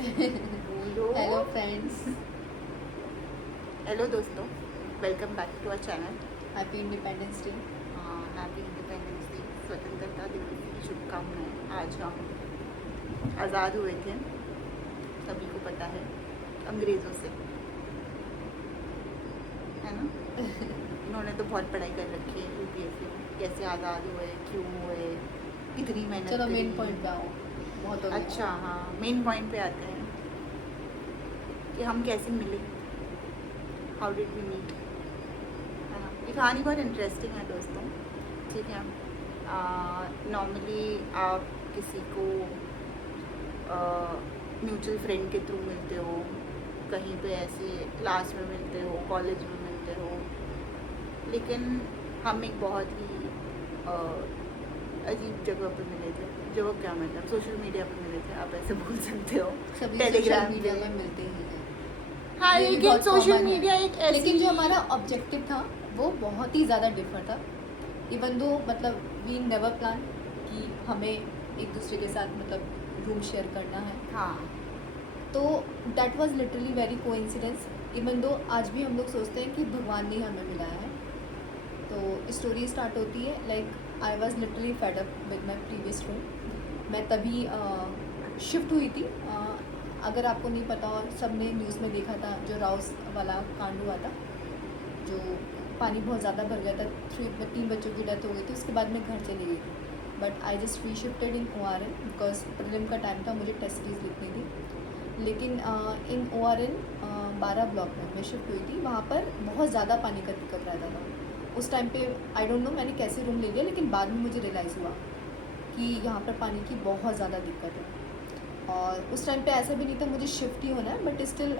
बोलो। Hello friends, hello दोस्तों, welcome back to our channel. Happy independence day. Happy independence day, स्वतंत्रता दिवस की शुभकामनाएं। आज हम आज़ाद हुए थे, सभी को पता है, अंग्रेज़ों से, है ना। इन्होंने तो बहुत पढ़ाई कर रखी है यूपीएससी में, कैसे आज़ाद हुए, क्यों हुए, कितनी मेहनत चलो करी। मेन पॉइंट पे आओ, बहुत हो गया। अच्छा, हाँ, मेन पॉइंट पे आते हैं कि हम कैसे मिले, हाउ डिड वी मीट, है ना। ये कहानी बहुत इंटरेस्टिंग है दोस्तों, ठीक है। नॉर्मली आप किसी को म्यूचुअल फ्रेंड के थ्रू मिलते हो, कहीं पे ऐसे क्लास में मिलते हो, कॉलेज में मिलते हो, लेकिन हम एक बहुत ही अजीब जगह पे मिले थे। जगह क्या मतलब, सोशल मीडिया पे मिले थे, आप ऐसे बोल सकते हो। सभी टेलीग्राम सोशल मीडिया पे। में मिलते ही हैं। हाँ, ये भी लेकिन बहुत सोशल कॉमन मीडिया है, एक ऐसी, लेकिन जो हमारा ऑब्जेक्टिव था वो बहुत ही ज़्यादा डिफर था। इवन दो मतलब वी नेवर प्लान कि हमें एक दूसरे के साथ मतलब रूम शेयर करना है, हाँ, तो that was literally very coincidence. Even though आज भी हम लोग सोचते हैं कि भगवान ने हमें मिलाया है। तो स्टोरी स्टार्ट होती है like I was literally fed up with my previous room. मैं तभी शिफ्ट हुई थी। अगर आपको नहीं पता और सबने न्यूज़ में देखा था जो राउस वाला कांड हुआ था, जो पानी बहुत ज़्यादा भर गया था, 3 बच्चों की डेथ हो गई थी, उसके बाद मैं घर चली गई थी। But I just reshifted in ORN because prelim का टाइम था, मुझे टेस्ट सीरीज लिखनी थी। लेकिन इन ORN 12 ब्लॉक में मैं शिफ्ट हुई थी। वहाँ पर बहुत ज़्यादा पानी का दिक्कत रहता था उस टाइम पे। आई डोंट नो मैंने कैसे रूम ले लिया, लेकिन बाद में मुझे रियलाइज़ हुआ कि यहाँ पर पानी की बहुत ज़्यादा दिक्कत है। और उस टाइम पे ऐसा भी नहीं था मुझे शिफ्ट ही होना है, बट स्टिल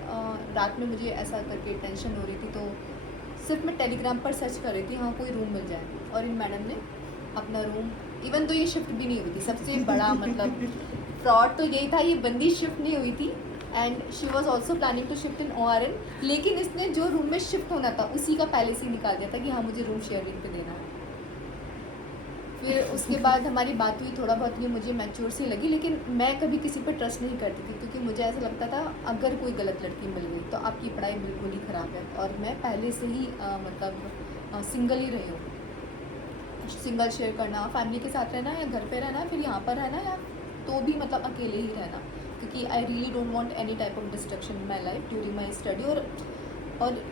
रात में मुझे ऐसा करके टेंशन हो रही थी, तो सिर्फ मैं टेलीग्राम पर सर्च कर रही थी हाँ कोई रूम मिल जाए, और इन मैडम ने अपना रूम, इवन तो ये शिफ्ट भी नहीं हुई थी, सबसे बड़ा मतलब फ्रॉड तो यही था, ये बंदी शिफ्ट नहीं हुई थी and she was also planning to shift in ORN। लेकिन इसने जो रूम में शिफ्ट होना था उसी का पहले से ही निकाल दिया था कि हाँ मुझे रूम शेयरिंग पे देना है। फिर उसके बाद हमारी बात हुई, थोड़ा बहुत ये मुझे मैच्योर सी लगी, लेकिन मैं कभी किसी पर ट्रस्ट नहीं करती थी, क्योंकि मुझे ऐसा लगता था अगर कोई गलत लड़की मिल गई तो आपकी पढ़ाई बिल्कुल ही ख़राब है। और मैं पहले से ही मतलब सिंगल ही रही हूँ। सिंगल शेयर करना, फैमिली के साथ रहना या घर पे रहना, फिर यहाँ पर रहना या तो भी मतलब अकेले ही रहना, क्योंकि I really don't want any type of destruction in my life during my study. और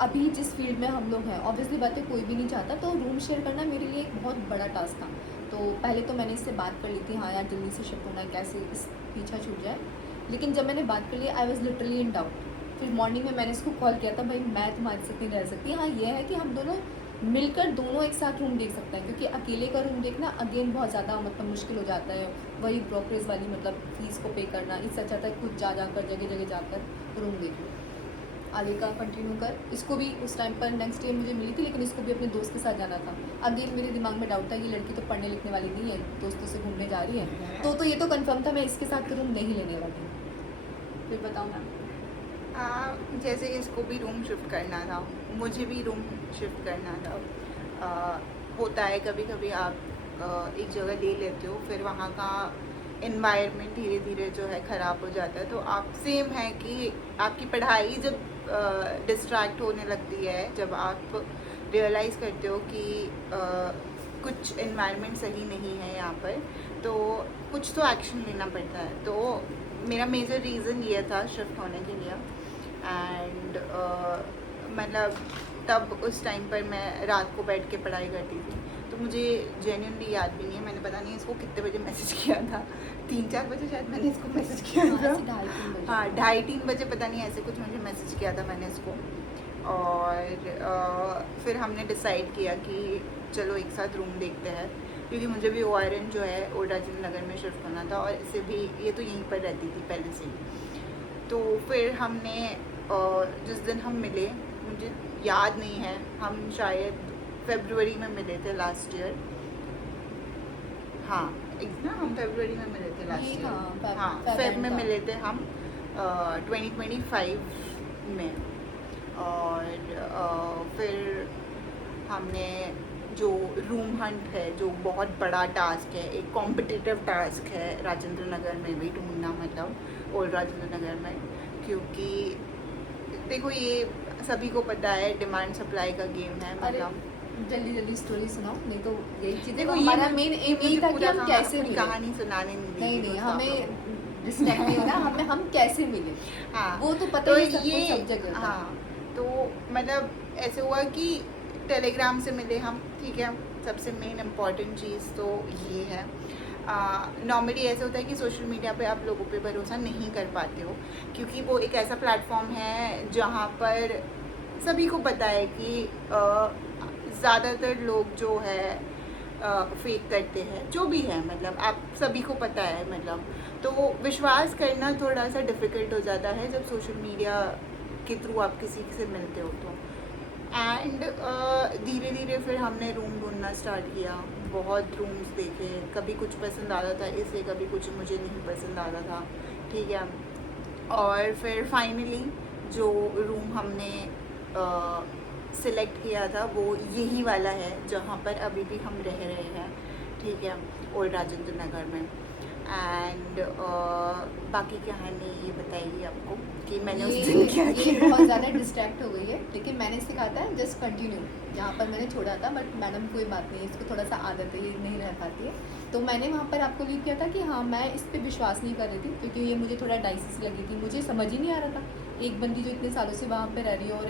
अभी जिस फील्ड में हम लोग हैं, ऑब्वियसली बात है कोई भी नहीं चाहता, तो रूम शेयर करना मेरे लिए एक बहुत बड़ा टास्क था। तो पहले तो मैंने इससे बात कर ली थी, हाँ यार जल्दी से शिफ्ट होना है, कैसे इस पीछा छूट जाए। लेकिन जब मैंने बात कर ली I was literally in doubt. फिर मॉर्निंग में मैंने इसको कॉल किया था, भाई मैं तुम्हारे साथ नहीं रह सकती। हाँ ये है कि हम दोनों मिलकर दोनों एक साथ रूम देख सकते हैं, क्योंकि अकेले का रूम देखना अगेन बहुत ज़्यादा मतलब मुश्किल हो जाता है। वही ब्रोकरेज वाली मतलब फीस को पे करना, इससे अच्छा था खुद जा जाकर जगह जगह जाकर रूम देख लो। आगे का कंटिन्यू कर। इसको भी उस टाइम पर नेक्स्ट डे मुझे मिली थी, लेकिन इसको भी अपने दोस्त के साथ जाना था। अगेन मेरे दिमाग में डाउट था ये लड़की तो पढ़ने लिखने वाली नहीं है, दोस्तों से घूमने जा रही है, तो ये तो कंफर्म था मैं इसके साथ रूम नहीं लेने वाली हूँ। फिर बताओ मैम। जैसे इसको भी रूम शिफ्ट करना था, मुझे भी रूम शिफ्ट करना था। होता है कभी कभी आप एक जगह ले लेते हो, फिर वहाँ का इन्वायरमेंट धीरे धीरे जो है ख़राब हो जाता है, तो आप सेम है कि आपकी पढ़ाई जब डिस्ट्रैक्ट होने लगती है, जब आप रियलाइज़ करते हो कि कुछ इन्वायरमेंट सही नहीं है यहाँ पर, तो कुछ तो एक्शन लेना पड़ता है। तो मेरा मेजर रीज़न ये था शिफ्ट होने के लिए। एंड मतलब तब उस टाइम पर मैं रात को बैठ के पढ़ाई करती थी, तो मुझे जेन्युइनली याद भी नहीं है मैंने पता नहीं इसको कितने बजे मैसेज किया था। 3-4 बजे शायद मैंने इसको मैसेज किया था। हाँ, 2:30-3 बजे पता नहीं ऐसे कुछ मुझे मैसेज किया था मैंने इसको। और फिर हमने डिसाइड किया कि चलो एक साथ रूम देखते हैं, क्योंकि मुझे भी ORN जो है ओल्ड राजेंद्र नगर में शिफ्ट होना था, और इसे भी ये तो यहीं पर रहती थी पहले से ही। तो फिर हमने जिस दिन हम मिले मुझे याद नहीं है, हम शायद फरवरी में मिले थे लास्ट ईयर। हाँ ना, हम फरवरी में मिले थे लास्ट ईयर। हाँ, फेब में मिले थे हम 2025 में। और फिर हमने जो रूम हंट है, जो बहुत बड़ा टास्क है, एक कॉम्पिटिटिव टास्क है राजेंद्र नगर में भी ढूंढना, मतलब ओल्ड राजेंद्र नगर में, क्योंकि देखो ये सभी को पता है डिमांड सप्लाई का गेम है। अरे मतलब जल्दी जल्दी स्टोरी सुनाओ, नहीं तो यही चीज़ देखो हमारा ये मेन एम मुझे यही था कि पूरा हम कैसे मिले। कहानी सुनाने नहीं नहीं देगी नहीं, दोस्त आप लोगों हमें डिस्ट्रैक्ट नहीं होना, हमें हम कैसे मिले को। हाँ वो तो पता तो ही है सबको, ये सब जगह होता है। हाँ, तो मतलब ऐसे हुआ कि टेलीग्राम से मिले हम, ठीक है। सबसे मेन इम्पॉर्टेंट चीज़ तो ये है। नॉर्मली ऐसे होता है कि सोशल मीडिया पे आप लोगों पे भरोसा नहीं कर पाते हो, क्योंकि वो एक ऐसा प्लेटफॉर्म है जहाँ पर सभी को पता है कि ज़्यादातर लोग जो है फेक करते हैं, जो भी है, मतलब आप सभी को पता है, मतलब तो विश्वास करना थोड़ा सा डिफ़िकल्ट हो जाता है जब सोशल मीडिया के थ्रू आप किसी से मिलते हो तो। एंड धीरे धीरे फिर हमने रूम ढूंढना स्टार्ट किया, बहुत रूम्स देखे, कभी कुछ पसंद आता था इसे, कभी कुछ मुझे नहीं पसंद आता था, ठीक है। और फिर फाइनली जो रूम हमने सिलेक्ट किया था वो यही वाला है जहाँ पर अभी भी हम रह रहे हैं, ठीक है, ओल्ड राजेंद्र नगर में। एंड बाकी कहानी ये बताएगी आपको कि मैंने उस दिन क्या ये किया। बहुत ज़्यादा डिस्ट्रैक्ट हो गई है, लेकिन मैंने सिखा था जस्ट कंटिन्यू जहाँ पर मैंने छोड़ा था। बट मैडम कोई बात नहीं, इसको थोड़ा सा आदत है, ये नहीं रह पाती है। तो मैंने वहाँ पर आपको लीव किया था कि हाँ मैं इस पर विश्वास नहीं कर रही थी, क्योंकि ये मुझे थोड़ा डाइसिस लगी थी, मुझे समझ ही नहीं आ रहा था। एक बंदी जो इतने सालों से वहाँ पर रह रही है और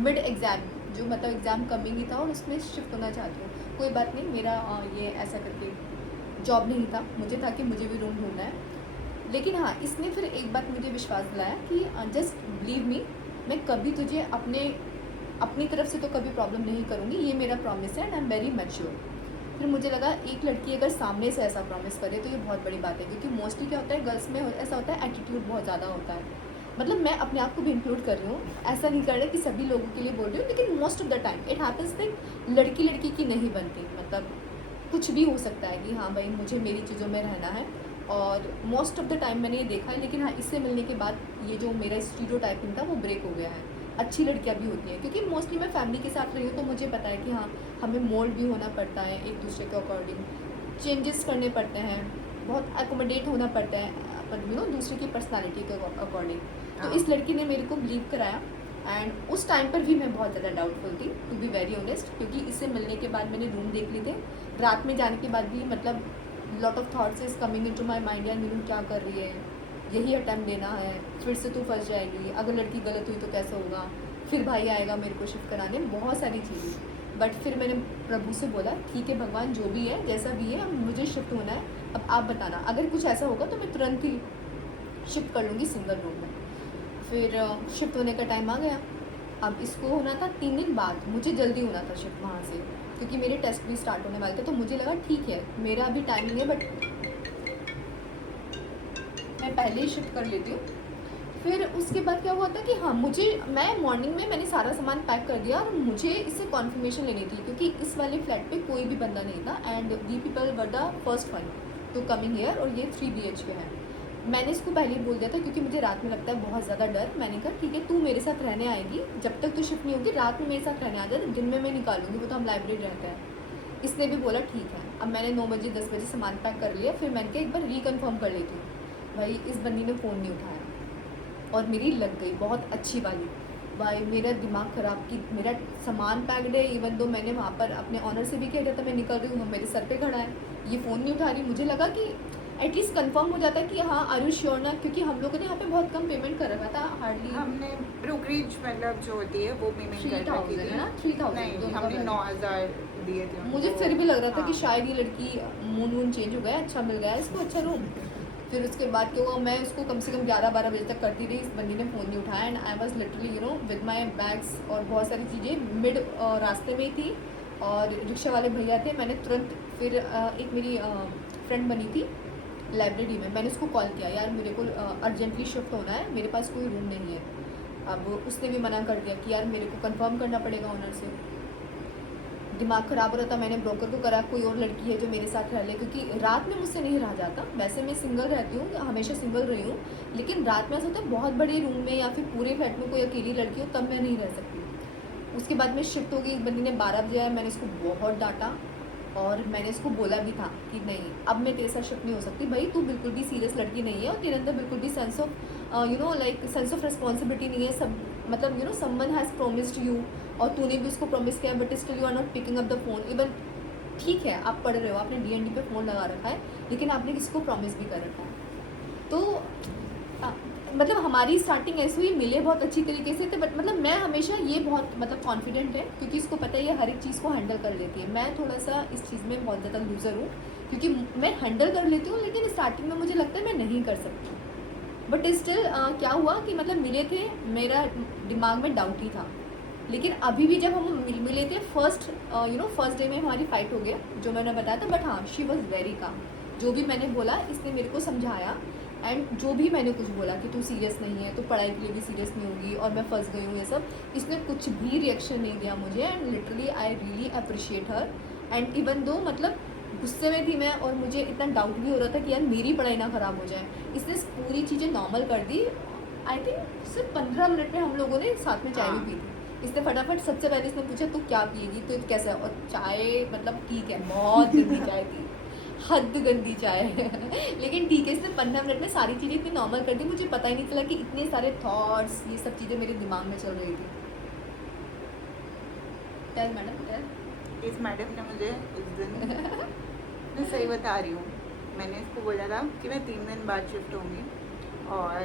मिड एग्ज़ाम, जो मतलब एग्ज़ाम कमिंग ही था और उसमें शिफ्ट होना चाहती हूँ। कोई बात नहीं, मेरा ये ऐसा करके जॉब नहीं था, मुझे था कि मुझे भी रूम ढूंढना है। लेकिन हाँ, इसने फिर एक बात मुझे विश्वास दिलाया कि जस्ट बिलीव मी, मैं कभी तुझे अपनी तरफ से तो कभी प्रॉब्लम नहीं करूँगी, ये मेरा प्रॉमिस है and I am very mature. फिर मुझे लगा एक लड़की अगर सामने से ऐसा प्रॉमिस करे तो ये बहुत बड़ी बात है, क्योंकि मोस्टली क्या होता है गर्ल्स में ऐसा होता है, एटीट्यूड बहुत ज़्यादा होता है। मतलब मैं अपने आप को भी इंक्लूड कर रही हूँ, ऐसा नहीं कर रही कि सभी लोगों के लिए बोल रही हूँ, लेकिन most of the time it happens that लड़की लड़की की नहीं बनती। मतलब कुछ भी हो सकता है कि हाँ भाई मुझे मेरी चीज़ों में रहना है, और मोस्ट ऑफ द टाइम मैंने ये देखा है। लेकिन हाँ, इससे मिलने के बाद ये जो मेरा स्टीरियोटाइपिंग था वो ब्रेक हो गया है। अच्छी लड़कियां भी होती हैं, क्योंकि मोस्टली मैं फैमिली के साथ रही हूँ, तो मुझे पता है कि हाँ हमें मोल्ड भी होना पड़ता है एक दूसरे के अकॉर्डिंग, चेंजेस करने पड़ते हैं, बहुत एकोमोडेट होना पड़ता है दूसरे की पर्सनालिटी के अकॉर्डिंग। तो इस लड़की ने मेरे को बिलीव कराया, एंड उस टाइम पर भी मैं बहुत ज़्यादा डाउटफुल थी, टू बी वेरी ऑनेस्ट, क्योंकि इससे मिलने के बाद मैंने रूम देख लिए थे। रात में जाने के बाद भी मतलब lot of thoughts is coming into my mind, यार मीनू क्या कर रही है, यही अटेम्प्ट देना है, फिर से तू फंस जाएगी, अगर लड़की गलत हुई तो कैसा होगा, फिर भाई आएगा मेरे को शिफ्ट कराने, बहुत सारी चीज़ें। बट फिर मैंने प्रभु से बोला ठीक है भगवान, जो भी है जैसा भी है, अब मुझे शिफ्ट होना है, अब आप बताना, अगर कुछ ऐसा होगा तो मैं तुरंत ही शिफ्ट कर लूँगी सिंगल रूम में। फिर शिफ्ट होने का टाइम आ गया। अब इसको होना था 3 दिन बाद, मुझे जल्दी होना था शिफ्ट वहाँ से, क्योंकि मेरे टेस्ट भी स्टार्ट होने वाले थे। तो मुझे लगा ठीक है मेरा अभी टाइमिंग है, बट मैं पहले ही शिफ्ट कर लेती हूँ। फिर उसके बाद क्या हुआ था कि हाँ मैं मॉर्निंग में मैंने सारा सामान पैक कर दिया, और मुझे इससे कॉन्फर्मेशन लेनी थी, क्योंकि इस वाले फ्लैट पे कोई भी बंदा नहीं था, and we people were the first one to coming here, और ये 3 BHK है। मैंने इसको पहले ही बोल दिया था, क्योंकि मुझे रात में लगता है बहुत ज़्यादा डर। मैंने कहा ठीक है तू मेरे साथ रहने आएगी, जब तक तू शिफ्ट नहीं होगी रात में मेरे साथ रहने आ जाए, दिन में मैं निकालूंगी, वो तो हम लाइब्रेरी रहते हैं। इसने भी बोला ठीक है। अब मैंने 9 बजे 10 बजे सामान पैक कर लिया। फिर मैंने कहा एक बार रिकन्फर्म कर लेती हूँ। भाई इस बंदी ने फ़ोन नहीं उठाया, और मेरी लग गई बहुत अच्छी वाली। भाई मेरा दिमाग ख़राब कि मेरा सामान पैक्ड है, इवन दो मैंने वहाँ पर अपने ऑनर से भी कह दिया था मैं निकल रही हूँ, मेरे सर पे खड़ा है, ये फ़ोन नहीं उठा रही। मुझे लगा कि एटलीस्ट कंफर्म हो जाता कि हाँ आर यू श्योर ना, क्योंकि हम लोगों ने यहाँ पे बहुत कम पेमेंट कर रखा था, हार्डली हमने ब्रोकरेज मतलब जो होती है वो पेमेंट कर रखी 3000 थी है ना, 3000 नहीं, हमने 9000 दिए थे उनको। मुझे फिर भी लग रहा था कि हाँ। शायद ये लड़की मून चेंज हो गया, अच्छा मिल गया इसको अच्छा रूम। फिर उसके बाद क्या हुआ, मैं उसको कम से कम 11-12 बजे तक करती रही, इस बंदी ने फ़ोन नहीं उठाया, and I was literally with my bags और बहुत सारी चीज़ें मिड रास्ते में ही थी, और रिक्शा वाले भैया थे। मैंने तुरंत फिर एक मेरी फ्रेंड बनी थी लाइब्रेरी में, मैंने उसको कॉल किया, यार मेरे को अर्जेंटली शिफ्ट होना है, मेरे पास कोई रूम नहीं है। अब उसने भी मना कर दिया कि यार मेरे को कंफर्म करना पड़ेगा ऑनर से। दिमाग ख़राब हो रहा था, मैंने ब्रोकर को करा कोई और लड़की है जो मेरे साथ रह ले, क्योंकि रात में मुझसे नहीं रहा जाता। वैसे मैं सिंगल रहती हूँ, हमेशा सिंगल रही हूँ, लेकिन रात में ऐसा होता है बहुत बड़े रूम में या फिर पूरे फ्लैट में कोई अकेली लड़की हो तब मैं नहीं रह सकती। उसके बाद में शिफ्ट हो गई, बंदी ने 12 बजे आया, मैंने इसको बहुत डांटा और मैंने इसको बोला भी था कि नहीं अब मैं तेरे साथ शिफ्ट नहीं हो सकती भाई, तू बिल्कुल भी सीरियस लड़की नहीं है और तेरे अंदर बिल्कुल भी sense of you know like sense of responsibility नहीं है, सब मतलब you know someone has promised you और तूने भी उसको प्रॉमिस किया but still you are not picking up the phone. Even ठीक है आप पढ़ रहे हो, आपने DND पे फ़ोन लगा रखा है, लेकिन आपने किसी को प्रॉमिस भी कर रखा है। तो मतलब हमारी स्टार्टिंग ऐसे हुई, मिले बहुत अच्छी तरीके से थे बट मतलब मैं हमेशा ये बहुत मतलब कॉन्फिडेंट है क्योंकि इसको पता है ये हर एक चीज़ को हैंडल कर लेती है। मैं थोड़ा सा इस चीज़ में बहुत ज़्यादा लूज़र हूँ क्योंकि मैं हैंडल कर लेती हूँ लेकिन स्टार्टिंग में मुझे लगता है मैं नहीं कर सकती। बट स्टिल क्या हुआ कि मतलब मिले थे, मेरा दिमाग में डाउट ही था, लेकिन अभी भी जब हम मिले थे फर्स्ट डे में हमारी फ़ाइट हो गया जो मैंने बताया था। बट हाँ शी वॉज़ वेरी काम, जो भी मैंने बोला इसने मेरे को समझाया एंड जो भी मैंने कुछ बोला कि तू सीरियस नहीं है, तो पढ़ाई के लिए भी सीरियस नहीं होगी और मैं फंस गई हूँ ये सब, इसने कुछ भी रिएक्शन नहीं दिया मुझे and literally I really appreciate her. And even though मतलब गुस्से में थी मैं और मुझे इतना डाउट भी हो रहा था कि यार मेरी पढ़ाई ना ख़राब हो जाए, इसने पूरी चीज़ें नॉर्मल कर दी। आई थिंक सिर्फ 15 मिनट में हम लोगों ने साथ में चाय भी पी थी। इसने फटाफट सबसे पहले इसने पूछा तू क्या पिएगी, तो कैसा है, और चाय मतलब ठीक है बहुत गंदी चाय थी, हद गंदी चाय लेकिन ठीक है, इसने 15 मिनट में सारी चीज़ें इतनी नॉर्मल कर दी, मुझे पता ही नहीं चला कि इतने सारे थॉट्स ये सब चीज़ें मेरे दिमाग में चल रही थी। Tell madam tell. इस मैडम ने मुझे उस दिन मैं सही बता रही हूँ, मैंने इसको बोला था कि मैं 3 दिन बाद शिफ्ट होंगी और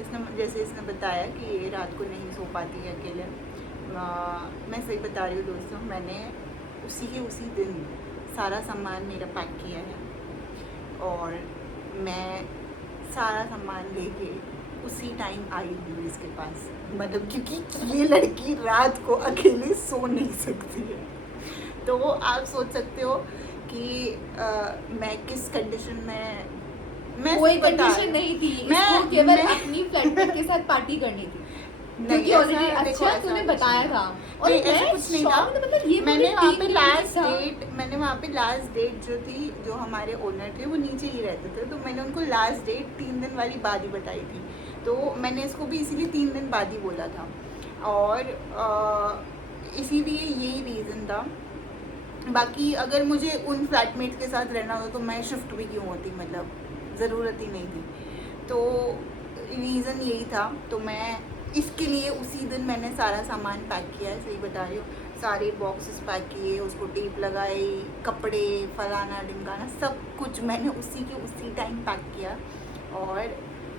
इसने जैसे इसने बताया कि ये रात को नहीं सो पाती है अकेले। मैं सही बता रही हूँ दोस्तों, मैंने उसी दिन सारा सामान मेरा पैक किया है और मैं सारा सामान लेके उसी टाइम आई हूँ इसके पास, मतलब क्योंकि ये लड़की रात को अकेले सो नहीं सकती है। तो आप सोच सकते हो कि मैं किस कंडीशन में, मैं कोई कंडीशन नहीं थी, इसको केवल अपनी फ्लैटमेट के साथ पार्टी करनी थी क्योंकि ऑलरेडी अच्छा तूने बताया था और ऐसा कुछ नहीं था। मतलब ये मैंने वहाँ पे लास्ट डेट जो थी, जो हमारे ओनर थे वो नीचे ही रहते थे, तो मैंने उनको लास्ट डेट 3 दिन वाली बाद ही बताई थी, तो मैंने इसको भी इसीलिए 3 दिन बाद ही बोला था और इसीलिए यही रीज़न था। बाकी अगर मुझे उन फ्लैटमेट्स के साथ रहना होता तो मैं शिफ्ट भी क्यों होती, मतलब ज़रूरत ही नहीं थी। तो रीज़न यही था, तो मैं इसके लिए उसी दिन मैंने सारा सामान पैक किया है, सही बता रही हूँ, सारे बॉक्सेस पैक किए, उसको टेप लगाई, कपड़े फलाना ढिमकाना सब कुछ मैंने उसी टाइम पैक किया और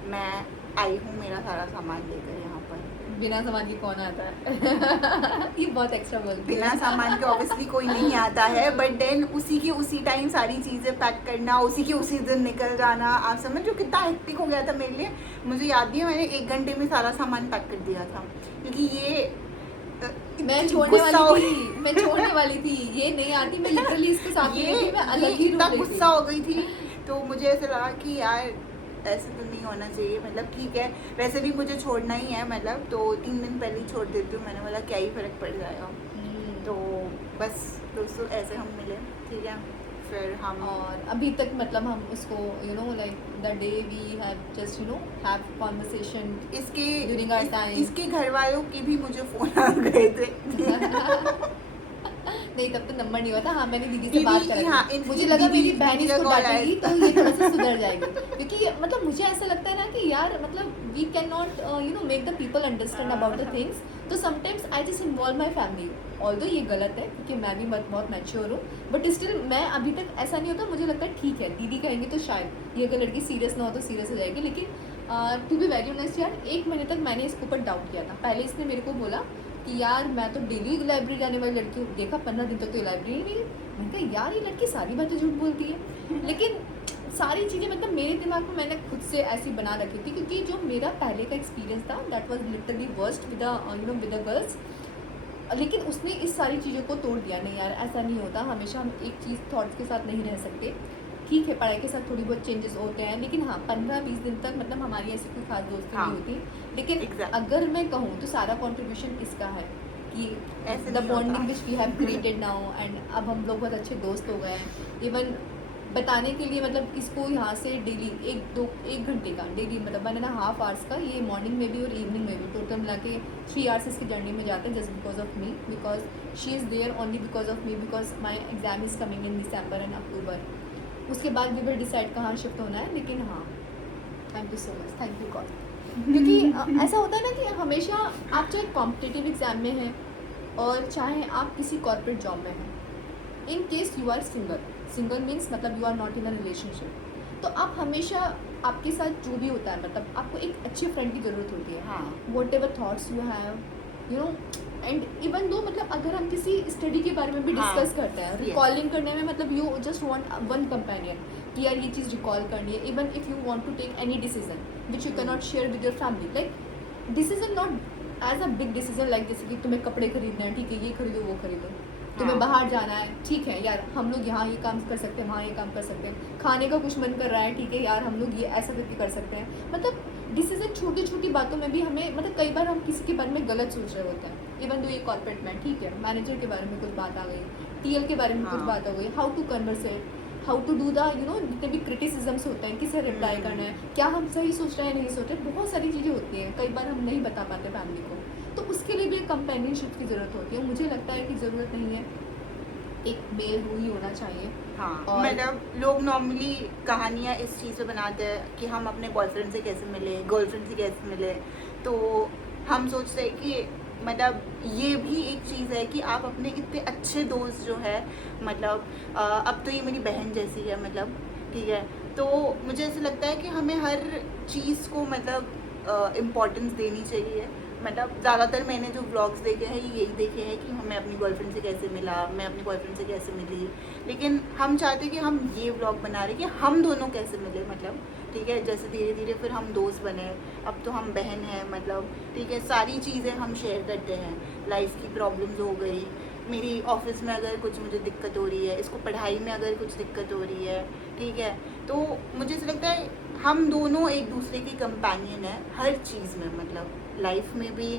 मैं आई हूँ मेरा सारा सामान लेकर यहाँ पर। बिना सामान के कौन आता है ये बहुत एक्स्ट्रा बोलती है। बिना सामान के ऑब्वियसली कोई नहीं आता है, बट देन उसी टाइम सारी चीज़ें पैक करना, उसी दिन निकल जाना, आप समझ लो कितना हेक्टिक हो गया था मेरे लिए। मुझे याद नहीं है, मैंने 1 घंटे में सारा सामान पैक कर दिया था क्योंकि ये मैं छोड़ने वाली थी ये नहीं आती, मैं लिटरली इसके साथ ये मैं अलग ही इतना गुस्सा हो गई थी, तो मुझे ऐसा लगा कि यार ऐसे तो नहीं होना चाहिए, मतलब ठीक है वैसे भी मुझे छोड़ना ही है, मतलब तो 3 दिन पहले ही छोड़ देती हूँ, मैंने बोला क्या ही फ़र्क पड़ जाएगा। तो बस दोस्तों ऐसे हम मिले, ठीक है, फिर हम और अभी तक मतलब हम उसको you know like the day we have just you know have conversation during our time. इसके घर वालों के भी मुझे फ़ोन आ गए थे नहीं तब तो नंबर नहीं हुआ था। हाँ मैंने दीदी से बात करी, हाँ, मुझे लगा मेरी बहन दीदी इसको का डांटेगी तो ये थोड़ा सा सुधर जाएगी क्योंकि मतलब मुझे ऐसा लगता है ना कि यार मतलब we can not you know make the people understand about the things, तो sometimes I just involve my family. Although ये गलत है क्योंकि मैं भी बहुत मैच्योर हूँ, बट स्टिल मैं अभी तक ऐसा नहीं होता, मुझे लगता है ठीक है दीदी कहेंगे तो शायद ये अगर लड़की सीरियस ना हो तो सीरियस हो जाएगी। लेकिन टू बी वेरी ऑनेस्ट यार 1 महीने तक मैंने इसके ऊपर डाउट किया था। पहले इसने मेरे को बोला कि यार मैं तो डेली लाइब्रेरी जाने वाली लड़की हूँ, देखा 15 दिन तक तो लाइब्रेरी नहीं गई। मैंने कहा यार ये लड़की सारी बातें झूठ बोलती है, लेकिन सारी चीज़ें मतलब मेरे दिमाग में मैंने खुद से ऐसी बना रखी थी क्योंकि जो मेरा पहले का एक्सपीरियंस था that was literally worst with the girls. लेकिन उसने इस सारी चीज़ों को तोड़ दिया, नहीं यार ऐसा नहीं होता, हमेशा हम एक चीज़ थॉट्स के साथ नहीं रह सकते। ठीक है पढ़ाई के साथ थोड़ी बहुत चेंजेस होते हैं, लेकिन हाँ 15-20 दिन तक मतलब हमारी ऐसी कोई खास दोस्ती नहीं होती। लेकिन अगर मैं कहूँ तो सारा कॉन्ट्रीब्यूशन इसका है कि the bonding which we have created now, and अब हम लोग बहुत अच्छे दोस्त हो गए हैं। इवन बताने के लिए मतलब इसको यहाँ से डेली 1 घंटे का डेली मतलब 1.5 आवर्स का ये मॉर्निंग में भी और इवनिंग में भी टोटल मिला के 3 आवर्स इसकी जर्नी में जाते हैं just because of me because she is there only because of me because my exam is coming in December and October. उसके बाद वी विल डिसाइड कहाँ शिफ्ट होना है, लेकिन हाँ thank you so much, thank you god. क्योंकि ऐसा होता है ना कि हमेशा आप चाहे कॉम्पिटिटिव एग्जाम में हैं और चाहे आप किसी कॉर्पोरेट जॉब में हैं, in case you are single means मतलब you are not in a relationship, तो आप हमेशा आपके साथ जो भी होता है मतलब आपको एक अच्छे फ्रेंड की ज़रूरत होती है। हाँ what ever thoughts you have you know and even though मतलब अगर हम किसी स्टडी के बारे में भी हाँ, डिस्कस करते हैं yes. रिकॉलिंग करने में मतलब you just want one companion कि यार ये चीज़ रिकॉल करनी है। Even if you want to take any decision which you can not share with your family, like decision not as a big decision like जैसे कि तुम्हें कपड़े खरीदना है, ठीक है ये खरीदो वो खरीदो, तुम्हें हाँ। बाहर जाना है, ठीक है यार हम लोग यहाँ ये काम कर सकते हैं वहाँ ये काम कर सकते हैं, खाने का कुछ मन कर रहा है, ठीक है यार हम लोग ये ऐसा करके कर सकते हैं। मतलब डिसीजन छोटी छोटी बातों में भी हमें मतलब कई बार हम किसी के बारे में गलत सोच रहे होते हैं। इवन दो ये कॉर्पोरेट में ठीक है मैनेजर के बारे में कुछ बात आ गई, टीएल के बारे में कुछ हाँ। बात हो गई, how to conversate, how to do the you know जितने भी क्रिटिसिज्म्स होते हैं किसे रिप्लाई करना है, क्या हम सही सोच रहे हैं नहीं सोच रहे, बहुत सारी चीज़ें होती हैं कई बार हम नहीं बता पाते फैमिली को, तो उसके लिए भी एक कंपेनियनशिप की ज़रूरत होती है। मुझे लगता है कि ज़रूरत नहीं है एक मेल ही होना चाहिए। हाँ और- मतलब लोग नॉर्मली कहानियाँ इस चीज़ पे बनाते हैं कि हम अपने बॉयफ्रेंड से कैसे मिले, गर्लफ्रेंड से कैसे मिले, तो हम सोचते हैं कि मतलब ये भी एक चीज़ है कि आप अपने इतने अच्छे दोस्त जो है मतलब अब तो ये मेरी बहन जैसी है मतलब ठीक है, तो मुझे ऐसा लगता है कि हमें हर चीज़ को मतलब इम्पोर्टेंस देनी चाहिए। मतलब ज़्यादातर मैंने जो व्लॉग्स देखे हैं ये यही देखे हैं कि मैं अपनी गर्लफ्रेंड से कैसे मिला, मैं अपनी बॉयफ्रेंड से कैसे मिली, लेकिन हम चाहते कि हम ये व्लॉग बना रहे कि हम दोनों कैसे मिले मतलब ठीक है, जैसे धीरे धीरे फिर हम दोस्त बने, अब तो हम बहन हैं मतलब ठीक है, सारी चीज़ें हम शेयर करते हैं, लाइफ की प्रॉब्लम्स हो गई, मेरी ऑफिस में अगर कुछ मुझे दिक्कत हो रही है, इसको पढ़ाई में अगर कुछ दिक्कत हो रही है ठीक है, तो मुझे ऐसा लगता है हम दोनों एक दूसरे की कंपेनियन है हर चीज़ में, मतलब लाइफ में भी,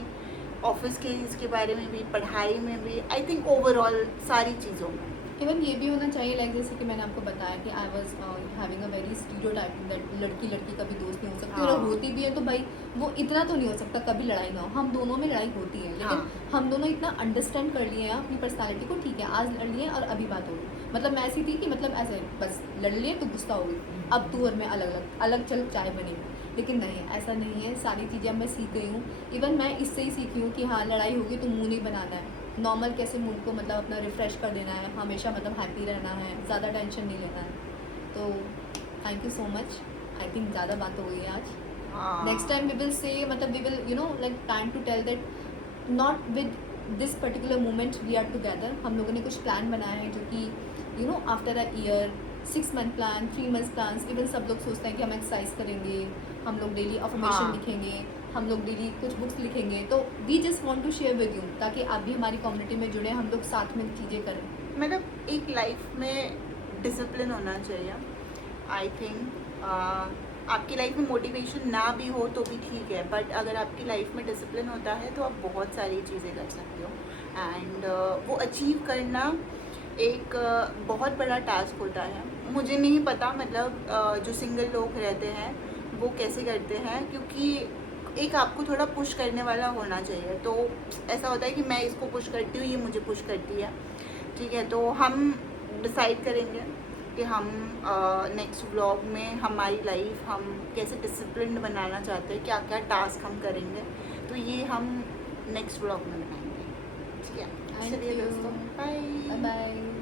ऑफिस के इसके बारे में भी, पढ़ाई में भी, आई थिंक ओवरऑल सारी चीज़ों में। इवन ये भी होना चाहिए लाइक जैसे कि मैंने आपको बताया कि I was having a very stereotyping that लड़की लड़की कभी दोस्त नहीं हो सकती, हाँ। और होती भी है तो भाई वो इतना तो नहीं हो सकता कभी लड़ाई ना हो, हम दोनों में लड़ाई होती है लेकिन हाँ। हम दोनों इतना अंडरस्टैंड कर लिए हैं अपनी पर्सनालिटी को, ठीक है आज लड़ लिए और अभी बात हो गई, मतलब मैं ऐसी थी कि मतलब ऐसे बस लड़ लिए तो गुस्सा हो गई, अब तू और मैं अलग अलग अलग चल चाय बनेगी, लेकिन नहीं ऐसा नहीं है, सारी चीज़ें अब मैं सीख गई हूँ। इवन मैं इससे ही सीखी हूँ कि हाँ लड़ाई होगी तो मुंह नहीं बनाना है, नॉर्मल कैसे मूड को मतलब अपना रिफ़्रेश कर देना है, हमेशा मतलब हैप्पी रहना है, ज़्यादा टेंशन नहीं लेना है। तो thank you so much, I think ज़्यादा बात हो गई है आज। हाँ। Next time we will say मतलब we will you know like time to tell that not with this particular moment we are together. हम लोगों ने कुछ प्लान बनाया है जो कि you know after a year 6 month plan, 3 month plan, even सब लोग सोचते हैं कि हम एक्सरसाइज करेंगे, हम लोग डेली अफर्मेशन हाँ। लिखेंगे, हम लोग डेली कुछ बुक्स लिखेंगे, तो we just want to share with you ताकि आप भी हमारी कम्युनिटी में जुड़े, हम लोग साथ में चीज़ें करें। मतलब एक लाइफ में डिसिप्लिन होना चाहिए आई थिंक। आपकी लाइफ में मोटिवेशन ना भी हो तो भी ठीक है, बट अगर आपकी लाइफ में डिसिप्लिन होता है तो आप बहुत सारी चीज़ें कर सकते हो, एंड वो अचीव करना एक बहुत बड़ा टास्क होता है। मुझे नहीं पता मतलब जो सिंगल लोग रहते हैं वो कैसे करते हैं, क्योंकि एक आपको थोड़ा पुश करने वाला होना चाहिए, तो ऐसा होता है कि मैं इसको पुश करती हूँ, ये मुझे पुश करती है ठीक है, तो हम डिसाइड करेंगे कि हम नेक्स्ट व्लॉग में हमारी लाइफ हम कैसे डिसिप्लिन बनाना चाहते हैं, क्या क्या टास्क हम करेंगे, तो ये हम नेक्स्ट व्लॉग में बनाएंगे ठीक है। Thank चलिए you. दोस्तों, बाय बाय बाय।